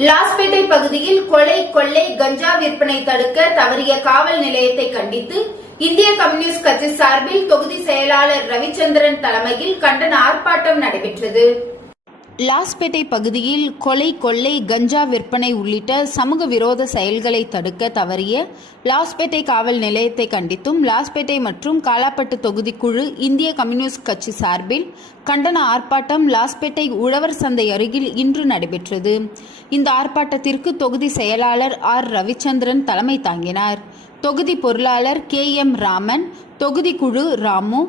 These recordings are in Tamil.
லாஸ்பேட்டை பகுதியில் கொலை, கொள்ளை, கஞ்சா விற்பனை தடுக்க தவறிய காவல் நிலையத்தை கண்டித்து இந்திய கம்யூனிஸ்ட் கட்சி சார்பில் தொகுதி செயலாளர் ரவிச்சந்திரன் தலைமையில் கண்டன ஆர்ப்பாட்டம் நடைபெற்றது. லாஸ்பேட்டை பகுதியில் கொலை, கொள்ளை, கஞ்சா விற்பனை உள்ளிட்ட சமூக விரோத செயல்களை தடுக்க தவறிய லாஸ்பேட்டை காவல் நிலையத்தை கண்டித்தும் லாஸ்பேட்டை மற்றும் காலாப்பட்டு தொகுதிக்குழு இந்திய கம்யூனிஸ்ட் கட்சி சார்பில் கண்டன ஆர்ப்பாட்டம் லாஸ்பேட்டை உழவர் சந்தை அருகில் இன்று நடைபெற்றது. இந்த ஆர்ப்பாட்டத்திற்கு தொகுதி செயலாளர் ஆர் ரவிச்சந்திரன் தலைமை தாங்கினார். தொகுதி பொருளாளர் KM ராமன், தொகுதிக்குழு ராமு,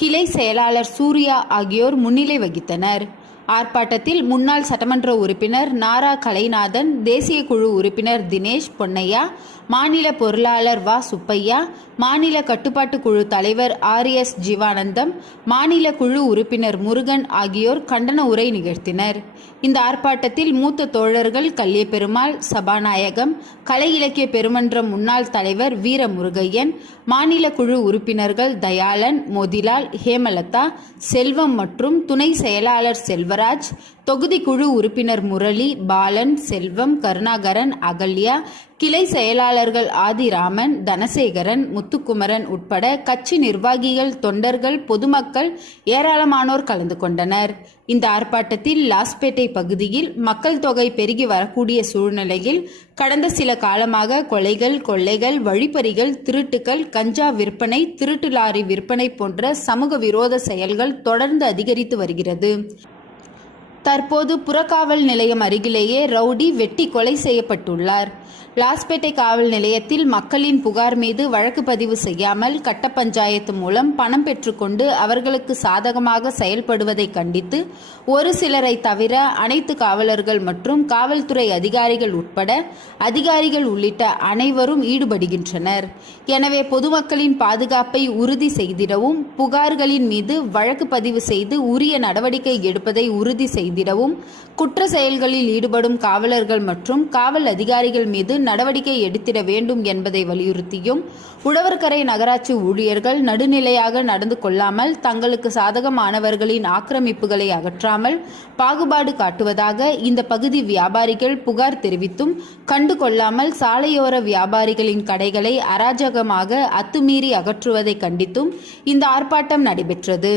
கிளை செயலாளர் சூர்யா ஆகியோர் முன்னிலை வகித்தனர். ஆர்ப்பாட்டத்தில் முன்னாள் சட்டமன்ற உறுப்பினர் நாரா கலைநாதன், தேசிய குழு உறுப்பினர் தினேஷ் பொன்னையா, மாநில பொருளாளர் வ சுப்பையா, மாநில கட்டுப்பாட்டு குழு தலைவர் RS ஜீவானந்தம், மாநில குழு உறுப்பினர் முருகன் ஆகியோர் கண்டன உரை நிகழ்த்தினர். இந்த ஆர்ப்பாட்டத்தில் மூத்த தோழர்கள் கல்யபெருமாள், சபாநாயகம், கலை இலக்கிய பெருமன்றம் முன்னாள் தலைவர் வீர முருகையன், மாநில குழு உறுப்பினர்கள் தயாளன், மோதிலால், ஹேமலதா, செல்வம் மற்றும் துணை செயலாளர் செல்வராஜ், தொகுதி குழு உறுப்பினர் முரளி, பாலன், செல்வம், கருணாகரன், அகல்யா, கிளை செயலாளர்கள் ஆதிராமன், தனசேகரன், முத்துக்குமரன் உட்பட கட்சி நிர்வாகிகள், தொண்டர்கள், பொதுமக்கள் ஏராளமானோர் கலந்து கொண்டனர். இந்த ஆர்ப்பாட்டத்தில் லாஸ்பேட்டை பகுதியில் மக்கள் தொகை பெருகி வரக்கூடிய சூழ்நிலையில் கடந்த சில காலமாக கொலைகள், கொள்ளைகள், வழிப்பறிகள், திருட்டுகள், கஞ்சா விற்பனை, திருட்டு லாரி விற்பனை போன்ற சமூக விரோத செயல்கள் தொடர்ந்து அதிகரித்து வருகிறது. தற்போது புறக்காவல் நிலையம் அருகிலேயே ரவுடி வெட்டி கொலை செய்யப்பட்டுள்ளார். லாஸ்பேட்டை காவல் நிலையத்தில் மக்களின் புகார் மீது வழக்கு பதிவு செய்யாமல் கட்ட பஞ்சாயத்து மூலம் பணம் பெற்றுக்கொண்டு அவர்களுக்கு சாதகமாக செயல்படுவதை கண்டித்து ஒரு சிலரை தவிர அனைத்து காவலர்கள் மற்றும் காவல்துறை அதிகாரிகள் உட்பட அதிகாரிகள் உள்ளிட்ட அனைவரும் ஈடுபடுகின்றனர். எனவே பொதுமக்களின் பாதுகாப்பை உறுதி செய்திடவும், புகார்களின் மீது வழக்கு பதிவு செய்து உரிய நடவடிக்கை எடுப்பதை உறுதி செய்திடவும், குற்ற செயல்களில் ஈடுபடும் காவலர்கள் மற்றும் காவல் அதிகாரிகள் மீது நடவடிக்கை எடுத்திட வேண்டும் என்பதை வலியுறுத்தியும், உழவர்கரை நகராட்சி ஊழியர்கள் நடுநிலையாக நடந்து கொள்ளாமல் தங்களுக்கு சாதகமானவர்களின் ஆக்கிரமிப்புகளை அகற்றாமல் பாகுபாடு காட்டுவதாக இந்த பகுதி வியாபாரிகள் புகார் தெரிவித்தும் கண்டு கொள்ளாமல் சாலையோர வியாபாரிகளின் கடைகளை அராஜகமாக அத்துமீறி அகற்றுவதை கண்டித்தும் இந்த ஆர்ப்பாட்டம் நடைபெற்றது.